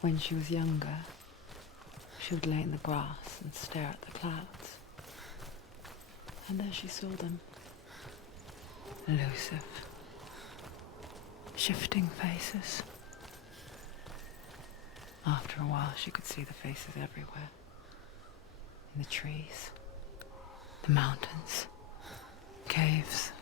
When she was younger, she would lay in the grass and stare at the clouds. And there she saw them. Elusive, shifting faces. After a while, she could see the faces everywhere. In the trees, the mountains, caves.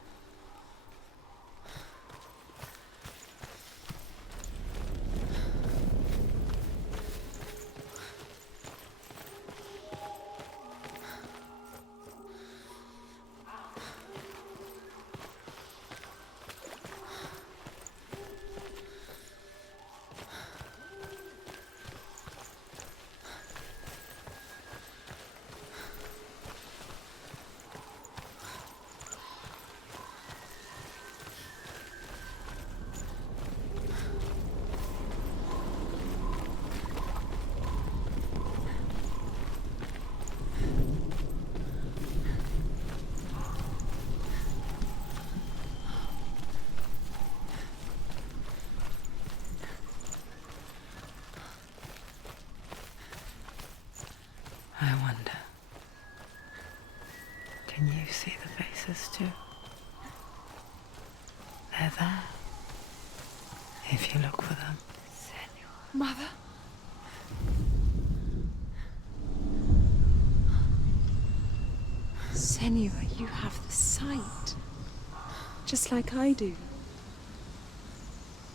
I wonder, can you see the faces too? They're there, if you look for them. Senua. Mother? Senua, you have the sight, just like I do.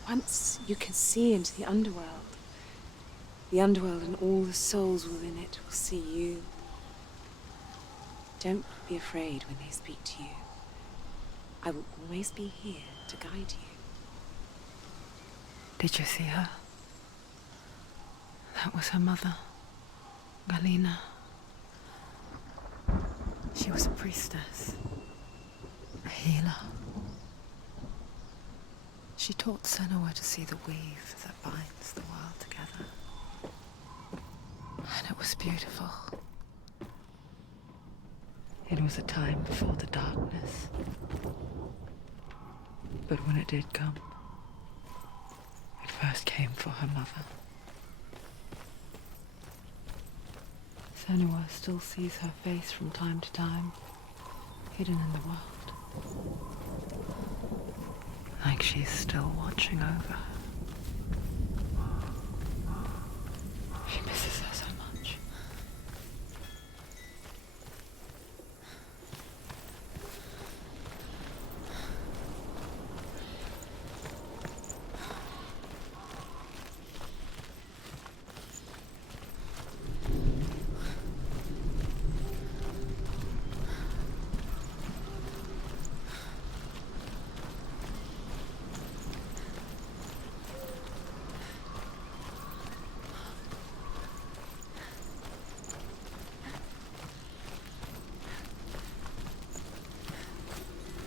Once you can see into the underworld and all the souls within it will see you. Don't be afraid when they speak to you. I will always be here to guide you. Did you see her? That was her mother, Galina. She was a priestess, a healer. She taught Senua to see the weave that binds the world together. And it was beautiful. It was a time before the darkness. But when it did come, it first came for her mother. Senua still sees her face from time to time, hidden in the world. Like she's still watching over her. She misses her so much.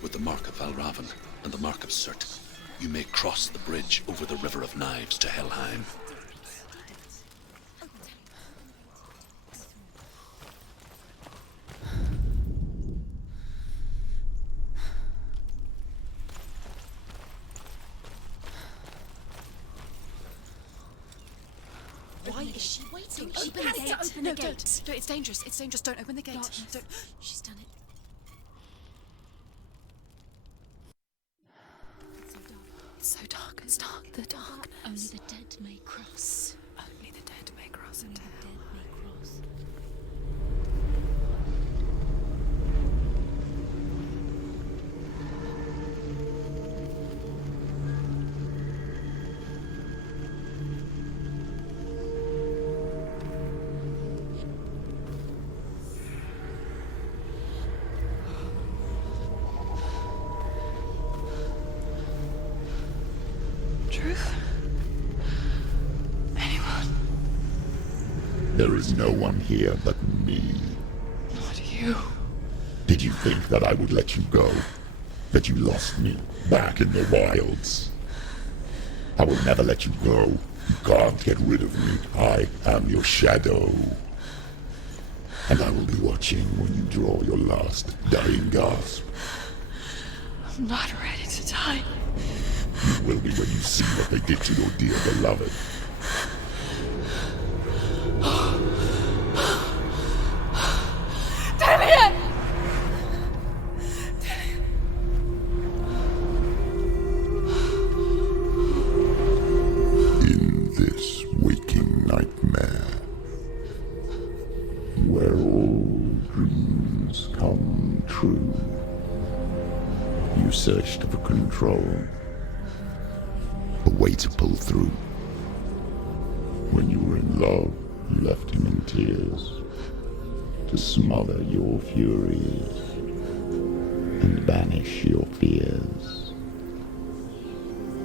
With the mark of Valravan and the mark of Surt, you may cross the bridge over the River of Knives to Helheim. Why is she waiting? Open the gate. Open the gate. No, it's dangerous. It's dangerous. Don't open the gate. Don't. She's done it. It's so dark. It's dark. The darkness. Only the dead may cross. Only the dead may cross Only into the hell. dead may cross. Truth? Anyone? There is no one here but me. Not you. Did you think that I would let you go? That you lost me back in the wilds? I will never let you go. You can't get rid of me. I am your shadow. And I will be watching when you draw your last dying gasp. I'm not ready to die. You will be when you see what they did to your dear beloved. searched for control, a way to pull through. When you were in love, you left him in tears to smother your furies and banish your fears.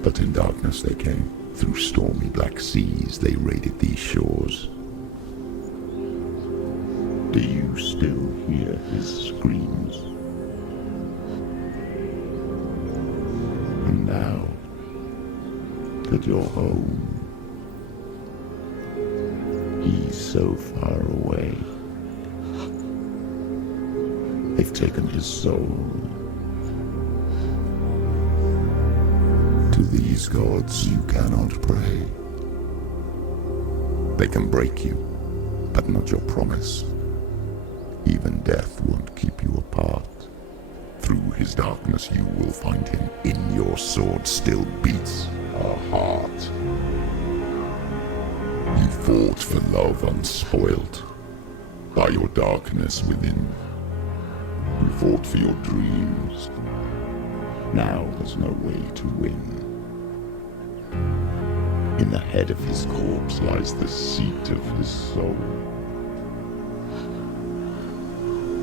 But in darkness they came. Through stormy black seas they raided these shores. Do you still hear his screams? And now that you're home, he's so far away. They've taken his soul. To these gods you cannot pray. They can break you, but not your promise. Even death won't keep you apart. Through his darkness you will find him. In your sword still beats a heart. You fought for love unspoilt by your darkness within. You fought for your dreams. Now there's no way to win. In the head of his corpse lies the seat of his soul.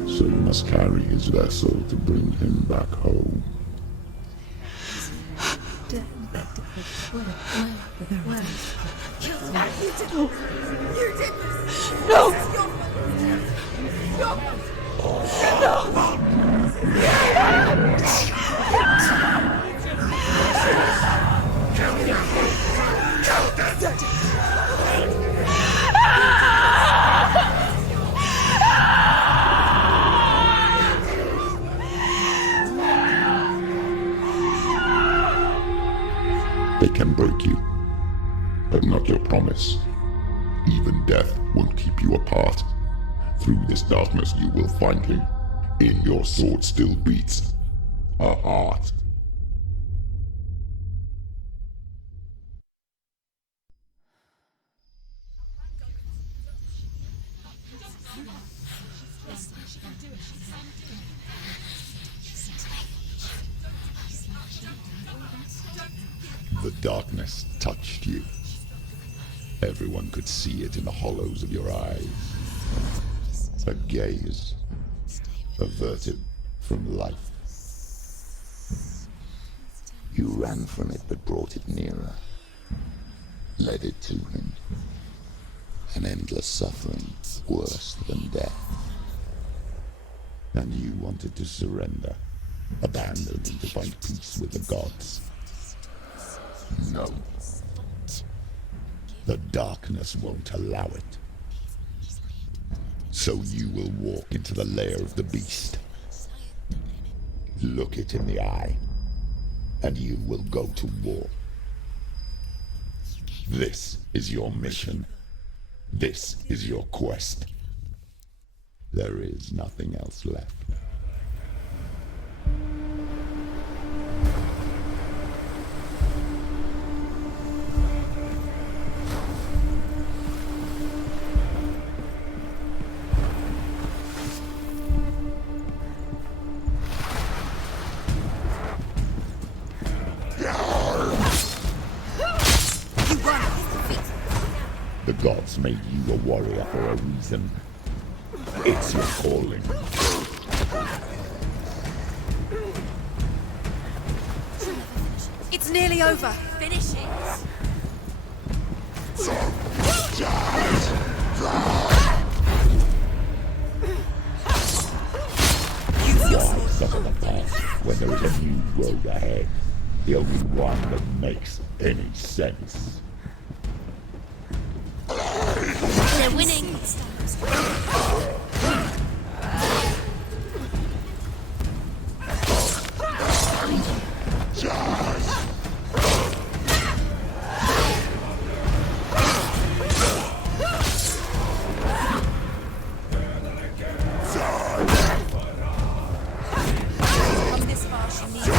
So you must carry his vessel to bring him back home. They can break you, but not your promise. Even death won't keep you apart. Through this darkness you will find him. In your sword still beats a heart. The darkness touched you. Everyone could see it in the hollows of your eyes. A gaze averted from life. You ran from it but brought it nearer. Led it to him. An endless suffering worse than death. And you wanted to surrender, abandoning to find peace with the gods. No. The darkness won't allow it. So you will walk into the lair of the beast. Look it in the eye, and you will go to war. This is your mission. This is your quest. There is nothing else left. The gods made you a warrior for a reason. It's your calling. It's nearly over. Finish it. Why suffer the past when there is a new road ahead? The only one that makes any sense. They're winning. Come this far, she needs it.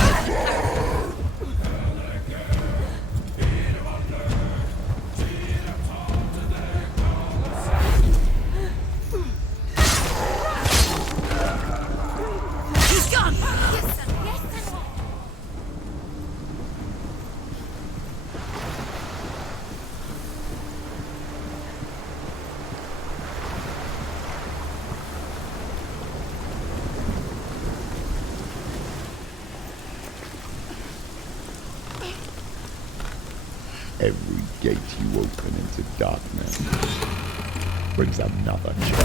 Every gate you open into darkness brings another change.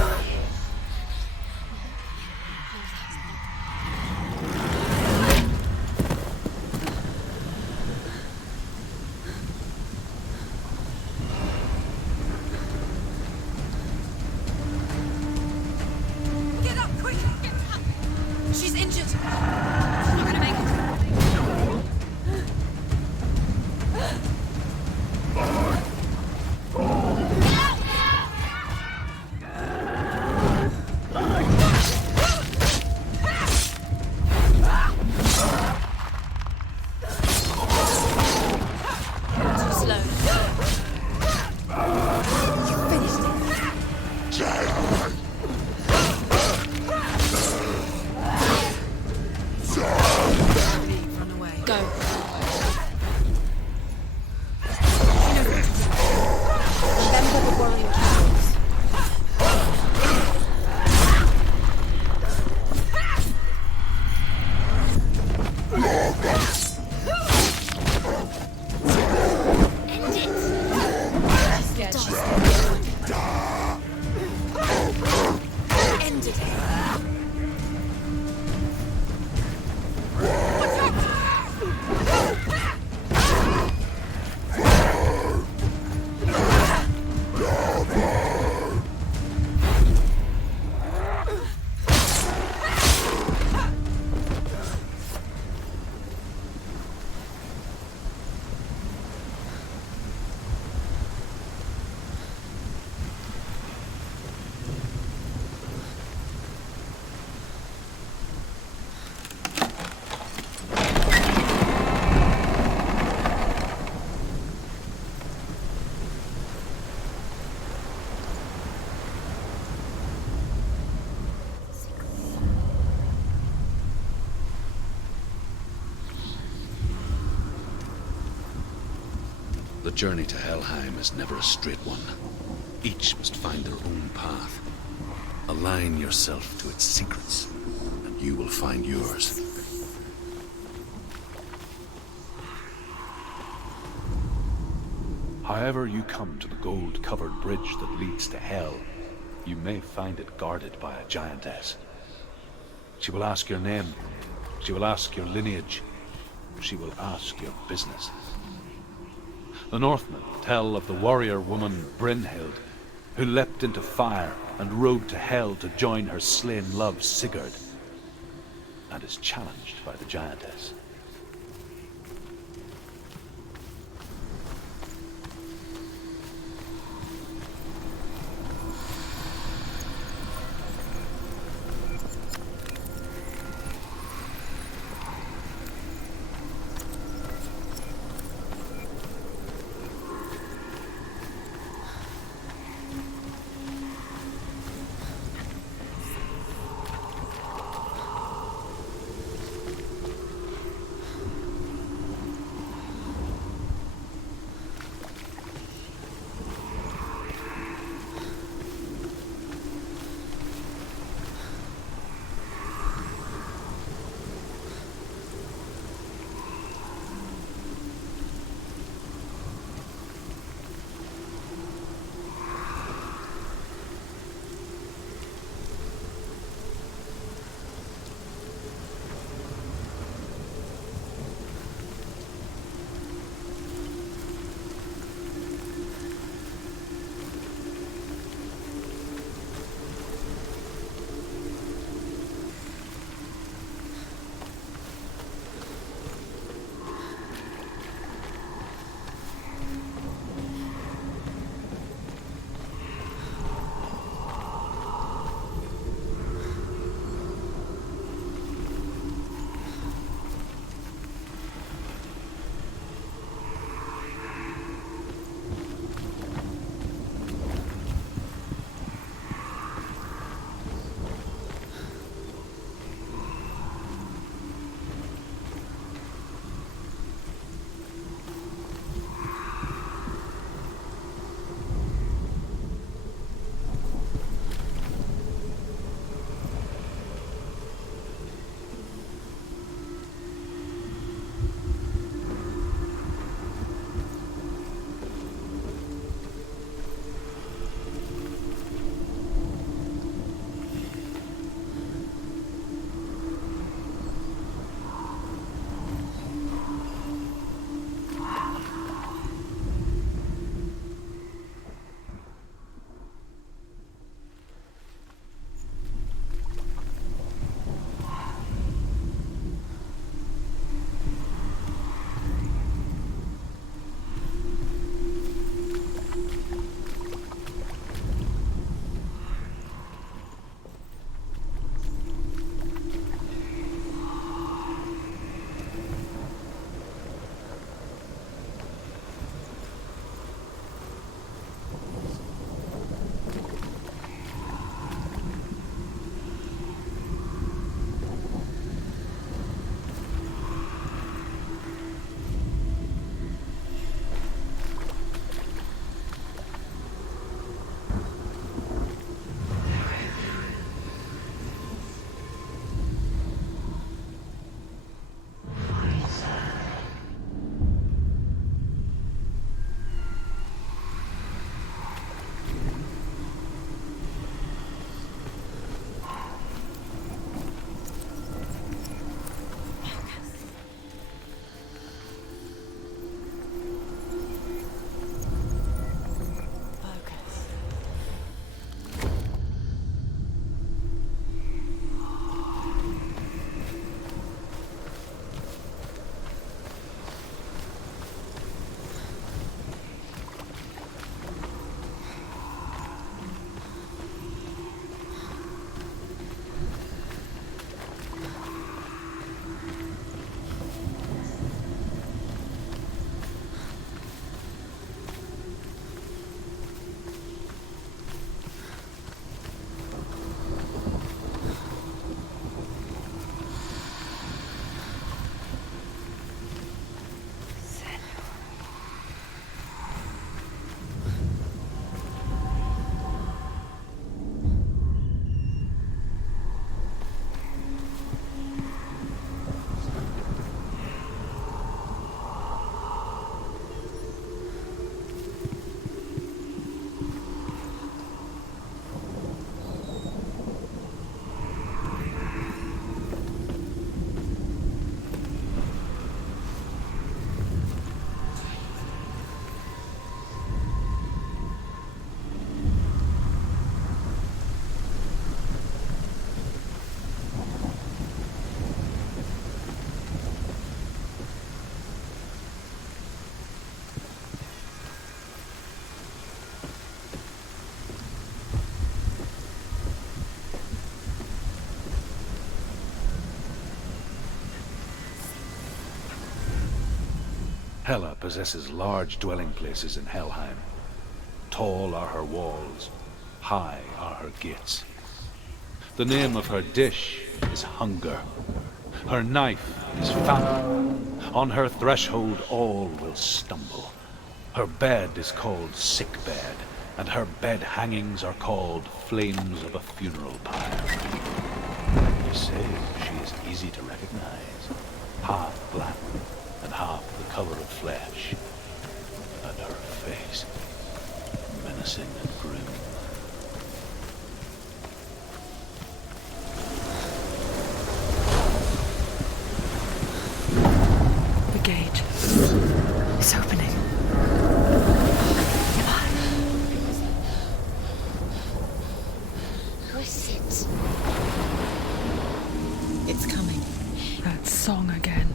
Get up, quick! Get up! She's injured. She's not gonna make it. Too slow. You finished it. Leave, run away. Go. Remember the warrior cows. End it. She's scared. Ended it. The journey to Helheim is never a straight one. Each must find their own path. Align yourself to its secrets, and you will find yours. However you come to the gold-covered bridge that leads to Hell, you may find it guarded by a giantess. She will ask your name, she will ask your lineage, she will ask your business. The Northmen tell of the warrior woman Brynhild, who leapt into fire and rode to Hell to join her slain love Sigurd, and is challenged by the giantess. Hela possesses large dwelling places in Helheim. Tall are her walls, high are her gates. The name of her dish is hunger. Her knife is famine. On her threshold all will stumble. Her bed is called sick bed, and her bed hangings are called flames of a funeral pyre. You say she is easy to recognize, half black and half the color of flesh, and her face menacing and grim. The gate is opening. Who is it? It's coming. That song again.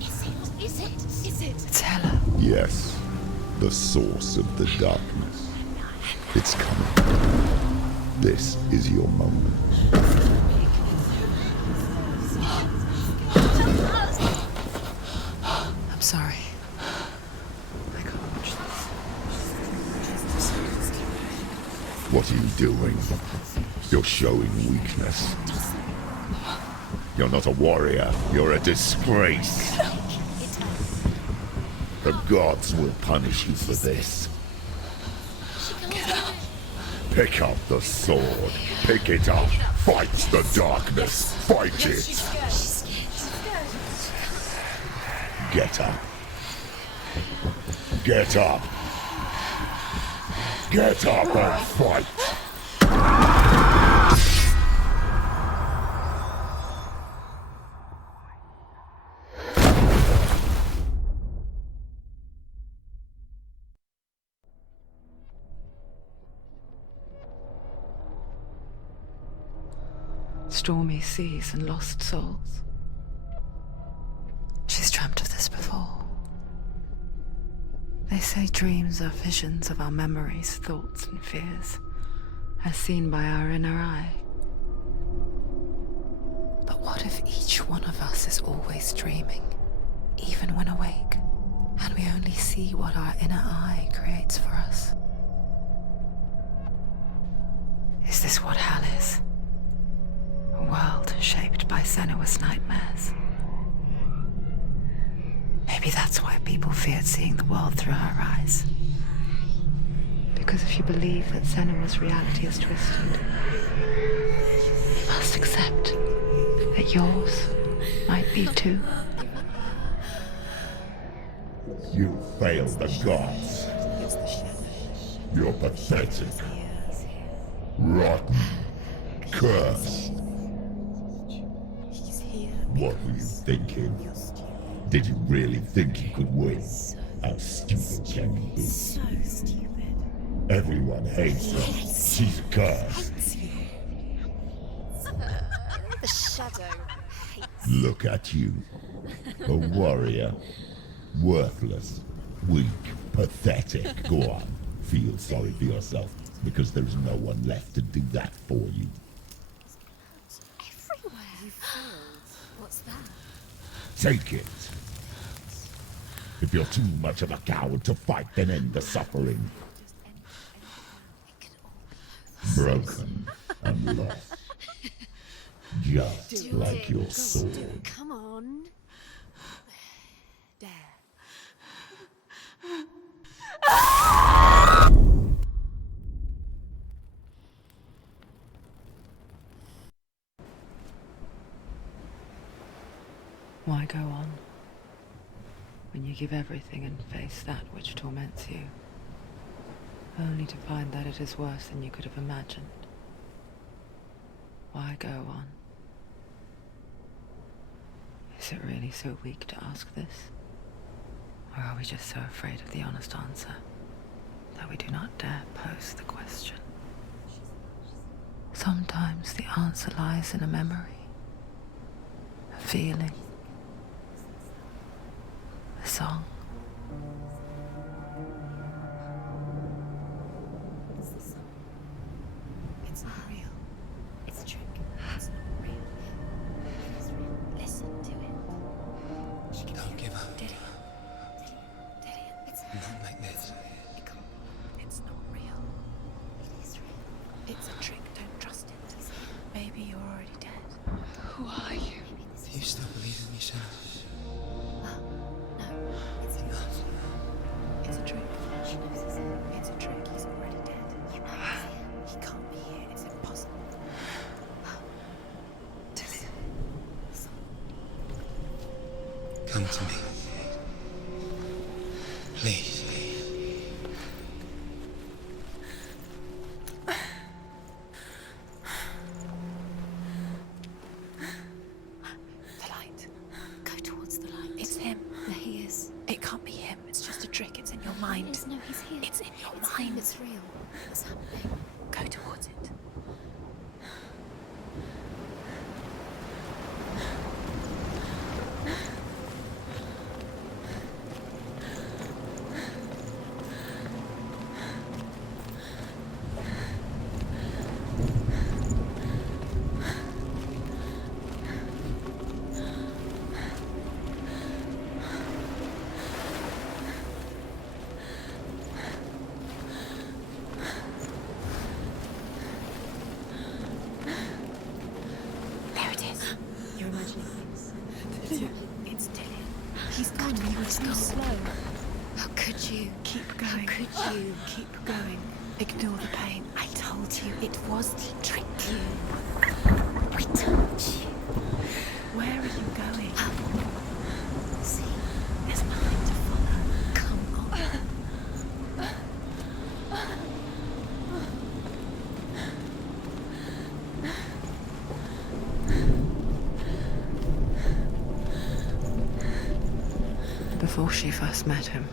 Is it? Is it? Is it? It's Hela. Yes, the source of the darkness. It's coming. This is your moment. I'm sorry. I can't watch this. What are you doing? You're showing weakness. You're not a warrior. You're a disgrace. The gods will punish you for this. Pick up the sword. Pick it up. Fight the darkness. Fight it. Get up. Get up. Get up and fight. Stormy seas and lost souls. She's dreamt of this before. They say dreams are visions of our memories, thoughts, and fears, as seen by our inner eye. But what if each one of us is always dreaming, even when awake, and we only see what our inner eye creates for us? Is this what hell is? A world shaped by Senua's nightmares. Maybe that's why people feared seeing the world through her eyes. Because if you believe that Senua's reality is twisted, you must accept that yours might be too. You failed the gods. You're pathetic. Rotten. Cursed. What were you thinking? Did you really think you could win? How stupid can you be? So stupid. Everyone hates her. She's cursed. The shadow hates. Look at you. A warrior. Worthless. Weak. Pathetic. Go on. Feel sorry for yourself, because there's no one left to do that for you. Everywhere. You failed. What's that? Take it. If you're too much of a coward to fight, then end the suffering. Broken and lost. Just like your sword. Come on. There. Why go on when you give everything and face that which torments you, only to find that it is worse than you could have imagined? Why go on? Is it really so weak to ask this? Or are we just so afraid of the honest answer that we do not dare pose the question? Sometimes the answer lies in a memory, a feeling, a song. It's not real. It's a trick. It's not real. It's real. Listen to it. Don't give up. Did it? It's a trick. Don't trust it. Maybe you're already dead. Who are you? Do you still believe in me, Senua? No, it's a It's a trick. She knows it's him. It's a trick. He's already dead. You know it's him. He can't be here. It's impossible. Come to me. Please. The light. Go towards the light. It's him. There he is. It can't be him. It's just a trick. It's in your mind. Yes, no, he's here. It's in your It's mind. him. It's real. What's happening? Go towards it. There it is. You're imagining things. It's Dillian. He's gone. You were too slow. How could you? Keep going. How could you? Keep going. Ignore the pain. I told you it was to trick you. I told you. Where are you going? See, There's nothing to follow. come on. Before she first met him,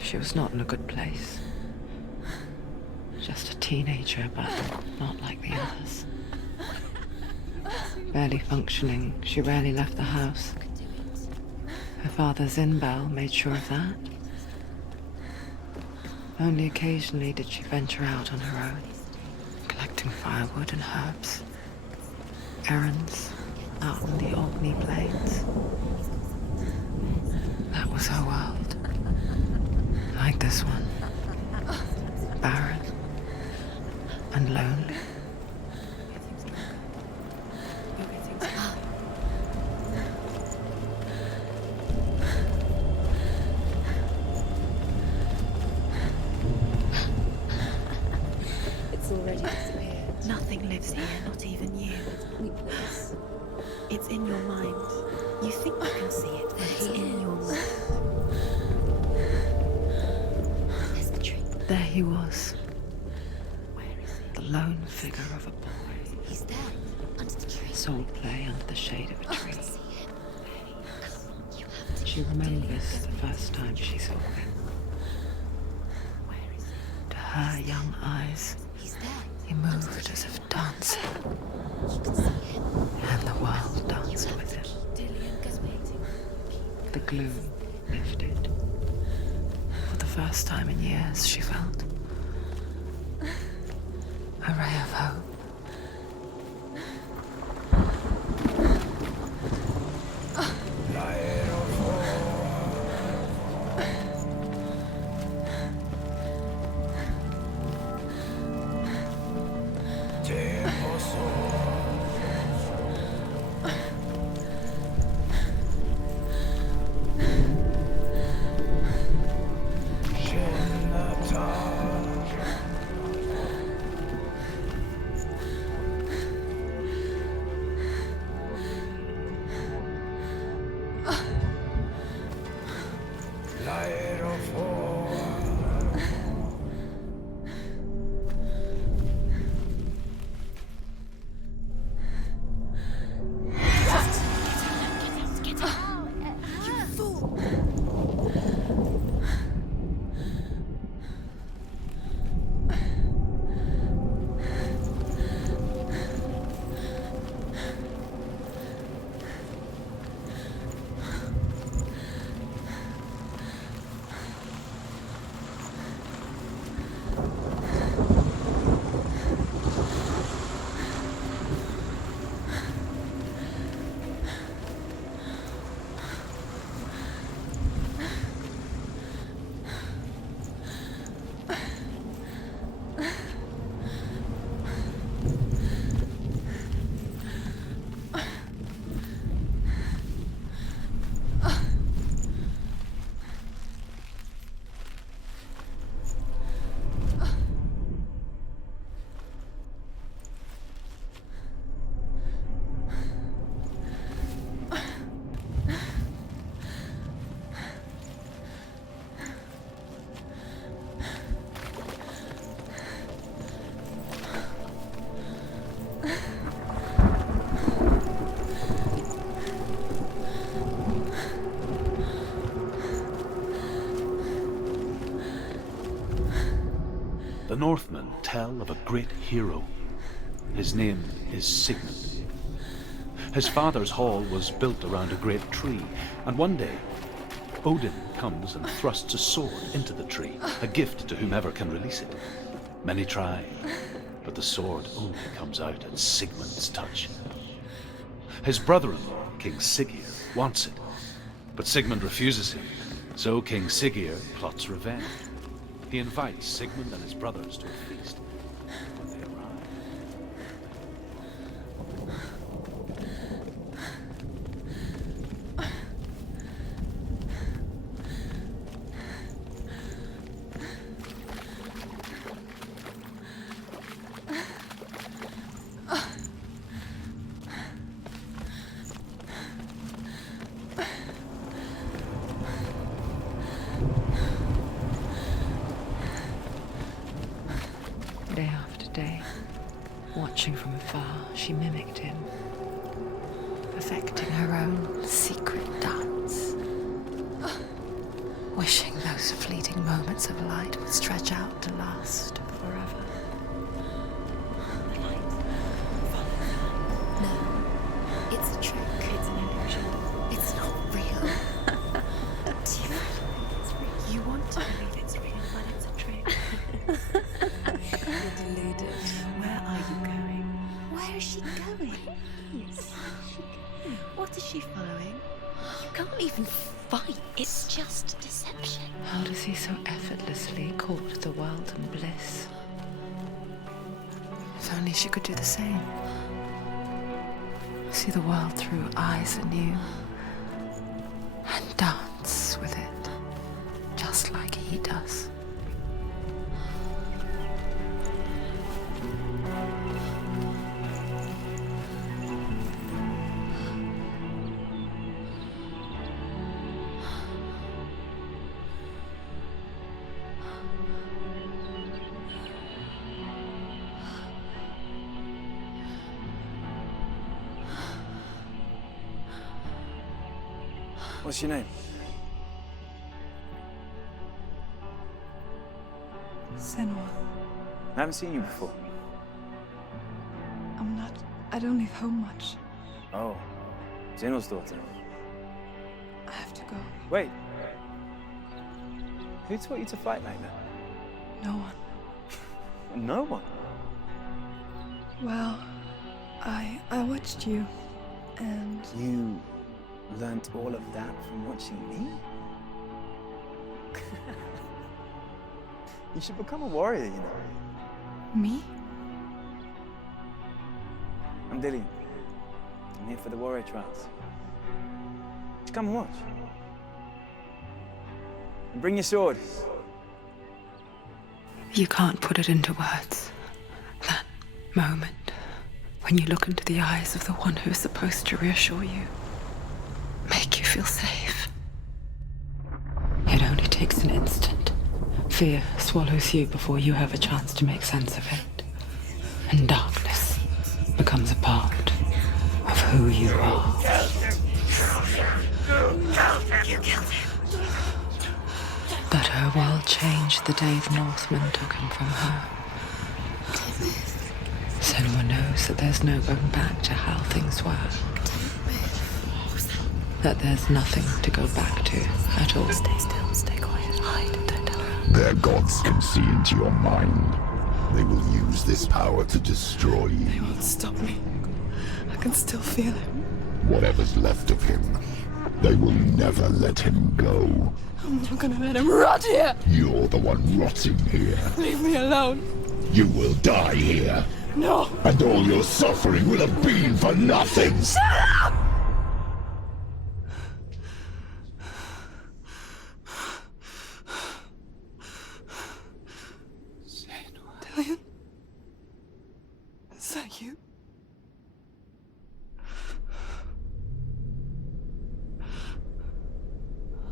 she was not in a good place. Just a teenager, but not like the others. Barely functioning, she rarely left the house. Her father's in-bell made sure of that. Only occasionally did she venture out on her own, collecting firewood and herbs. Errands out on the Orkney Plains. That was her world. Like this one. Barren and lonely. It's already disappeared. Nothing lives here, not even you. Weakness. It's in your mind. You think you can see it, but it's in your mind. There's the trick. There he was, Where is it? the lone figure of a boy. He's there, under the tree. Soul play under the shade of a I tree. want to see him. Come on, you have to. She remembers the first time she saw him. Where is it? To her young eyes, He's there. he moved as if dancing, You can see him. and the world danced with him. Dillian goes waiting. The gloom lifted. For the first time in years, she felt a ray of hope. Northmen tell of a great hero. His name is Sigmund. His father's hall was built around a great tree, and one day, Odin comes and thrusts a sword into the tree, a gift to whomever can release it. Many try, but the sword only comes out at Sigmund's touch. His brother-in-law, King Siggeir, wants it, but Sigmund refuses him, so King Siggeir plots revenge. He invites Sigmund and his brothers to a feast. When they arrive, Day after day, watching from afar, she mimicked him, perfecting her own secret dance, wishing those fleeting moments of light would stretch out to last forever. No, it's a trick. It's an illusion. It's not real. You want to believe it's real, but it's a trick. You're deluded. Where are you going? Where is she going? What is she following? You can't even fight. It's just deception. How does he so effortlessly court the world and bliss? If only she could do the same. See the world through eyes anew and dance with it, just like he does. What's your name? Senua. I haven't seen you before. I'm not. I don't leave home much. Oh, Zenua's daughter. I have to go. Wait. Who taught you to fight like that? No one. No one. Well, I watched you, and You learnt all of that from watching me? You should become a warrior, you know. me? I'm Dillian. I'm here for the warrior trials. Just come and watch. And bring your sword. You can't put it into words. That moment when you look into the eyes of the one who is supposed to reassure you, make you feel safe. It only takes an instant. Fear swallows you before you have a chance to make sense of it. And darkness becomes a part of who you are. You killed him. But her world changed the day the Northmen took him from her. Senua knows that there's no going back to how things were. That there's nothing to go back to at all. Stay still, stay quiet, hide, don't tell her. Their gods can see into your mind. They will use this power to destroy They you. won't stop me. I can still feel him. Whatever's left of him, they will never let him go. I'm not gonna let him rot here. You're the one rotting here. Leave me alone. You will die here. No. And all your suffering will have been for nothing. Dillian? Is that you?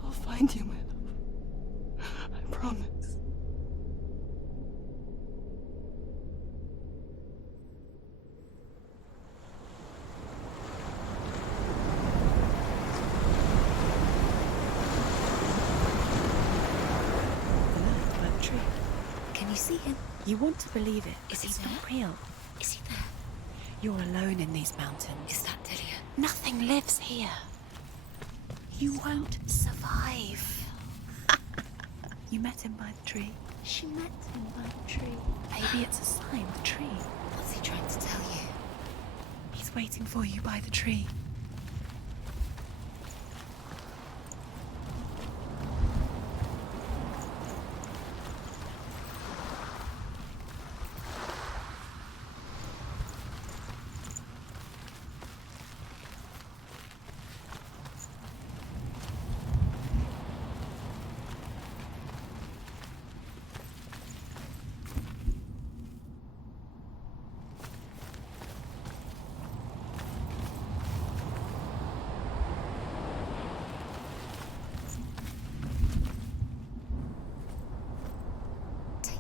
I'll find you, my love. I promise. The man climbed a tree. Can you see him? You want to believe it. Is he It's there? not real. Is he there? You're alone in these mountains. Is that Delia? Nothing lives here. You won't survive. You met him by the tree. She met him by the tree. Maybe it's a sign, the tree. What's he trying to tell you? He's waiting for you by the tree.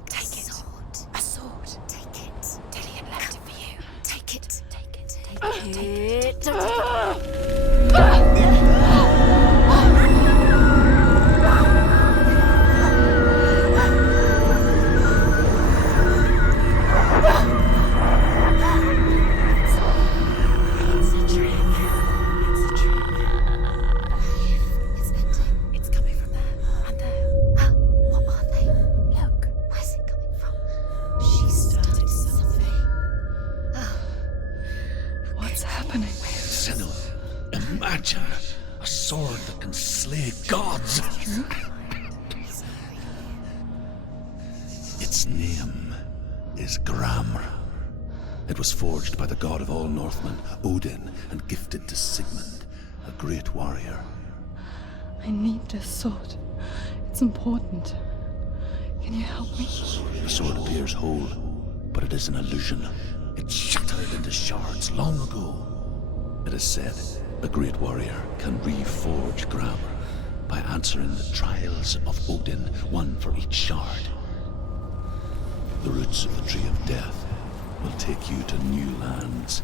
Take it. Sword. A sword. Take it. Delia left it for you. Take it. Take it. Take it. It's a trick. It's a trick. It's ending. It's coming from there and there. What are they? Look. Where's it coming from? She started something. What's happening? Senua, imagine a sword that can slay gods. Its name is Gramr. It was forged by the god of all Northmen, Odin, and gifted to Sigmund, a great warrior. I need this sword. It's important. Can you help me? The sword appears whole, but it is an illusion. It shattered into shards long ago. It is said a great warrior can reforge Gramr by answering the trials of Odin, one for each shard. The roots of the Tree of Death will take you to new lands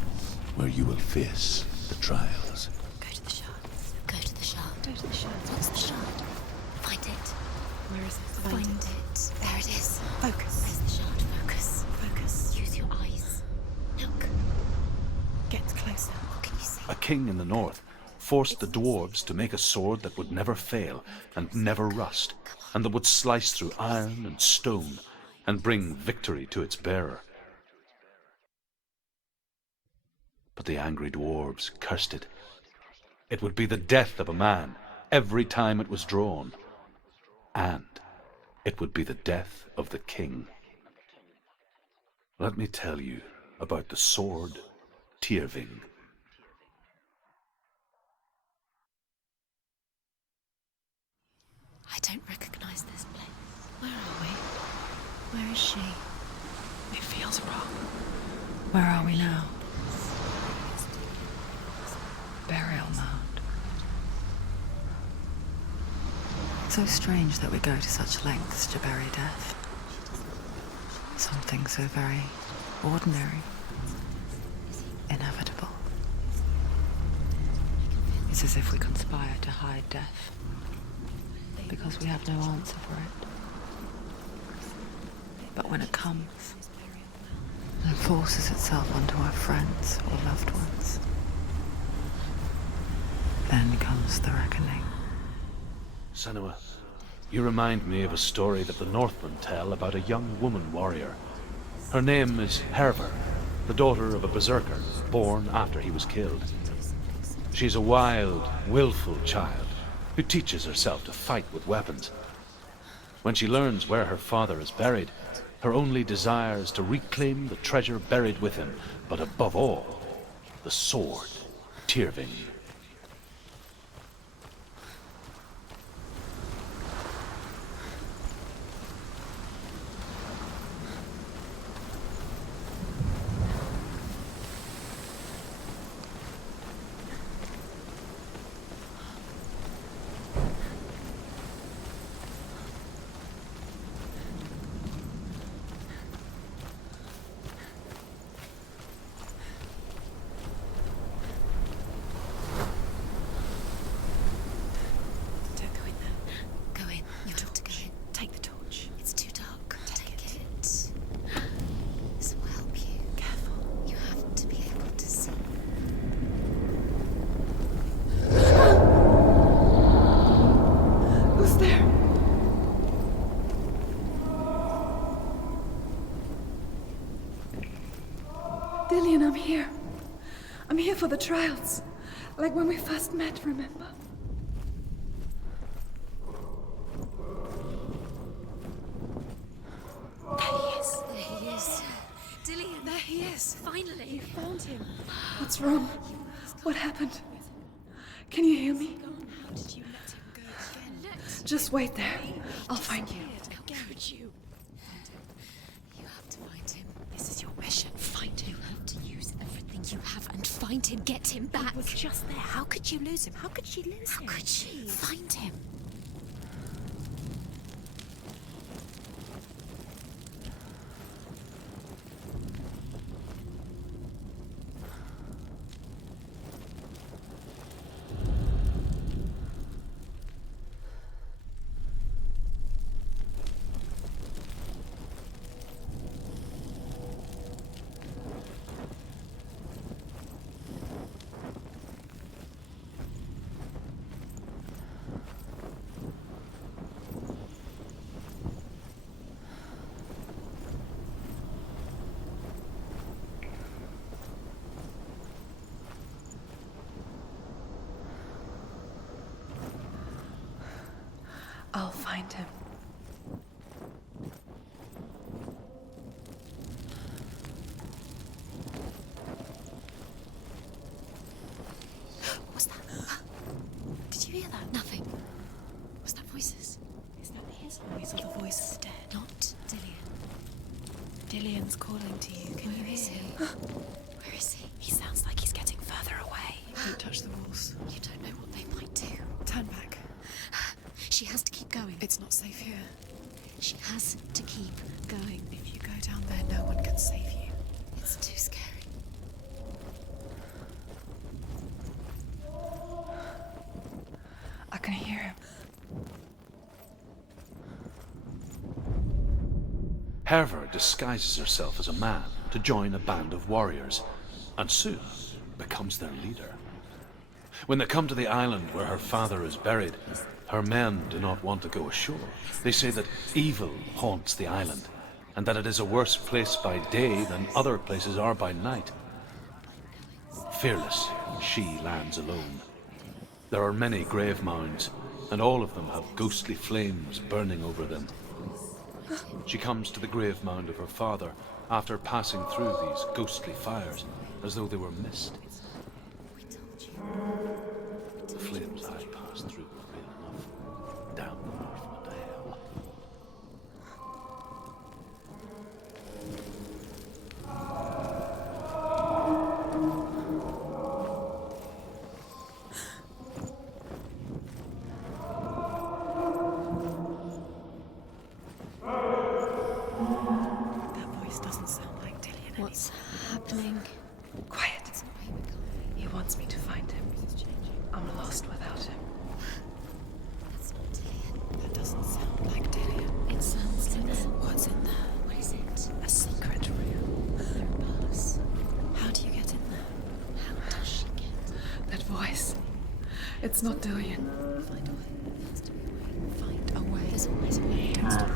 where you will face the trials. Go to the shard. Go to the shard. Go to the shard. What's the shard? Find it. Where is it? Find it. There it is. Focus. Where's the shard? Focus. Focus. Use your eyes. Look. Get closer. What can you see? A king in the north forced the dwarves to make a sword that would never fail and never rust, and that would slice through iron and stone and bring victory to its bearer. But the angry dwarves cursed it. It would be the death of a man every time it was drawn, and it would be the death of the king. Let me tell you about the sword Tyrving. I don't recognize this place. Where are we? Where is she? It feels wrong. Where are we now? Burial mound. So strange that we go to such lengths to bury death. Something so very ordinary, inevitable. It's as if we conspire to hide death, because we have no answer for it. But when it comes, and forces itself onto our friends or loved ones, then comes the reckoning. Senua, you remind me of a story that the Northmen tell about a young woman warrior. Her name is Hervor, the daughter of a berserker, born after he was killed. She's a wild, willful child who teaches herself to fight with weapons. When she learns where her father is buried, her only desire is to reclaim the treasure buried with him, but above all, the sword, Tyrving. Dillian, I'm here. I'm here for the trials. Like when we first met, remember? There he is. Dillian, there he is. Finally. You found him. What's wrong? What happened? Can you hear me? How did you let him go again? Just wait there. I'll find you. How could you? You have to find him. This is your mission. Find him. You have to use everything you have and find him. Get him back. He was just there. How could you lose him? How could she lose him? How could she? Find him. I'll find him. What was that? Did you hear that? Nothing. Was that voices? Is that his voice or the voice of the dead? Not Dillian. Dillian's calling to you. Can you hear him? Where is he? He sounds like he's getting further away. Don't touch the walls. You don't know what they might do. Turn back. She has to keep going. It's not safe here. She has to keep going. If you go down there, no one can save you. It's too scary. I can hear him. Herver disguises herself as a man to join a band of warriors, and soon becomes their leader. When they come to the island where her father is buried, her men do not want to go ashore. They say that evil haunts the island, and that it is a worse place by day than other places are by night. Fearless, she lands alone. There are many grave mounds, and all of them have ghostly flames burning over them. She comes to the grave mound of her father after passing through these ghostly fires, as though they were mist. The flames I passed through were real enough. Down the north to hell. That voice doesn't sound like Dillian. What's happening? Quiet. He wants me to find him. I'm lost without him. That's not Dillian. That doesn't sound like Dillian. It sounds like that. What's in there? What is it? A secret room. Her pass. How do you get in there? How does she get? That voice. It's not Dillian. Find a way. Find a way. There's always a way. Don't stop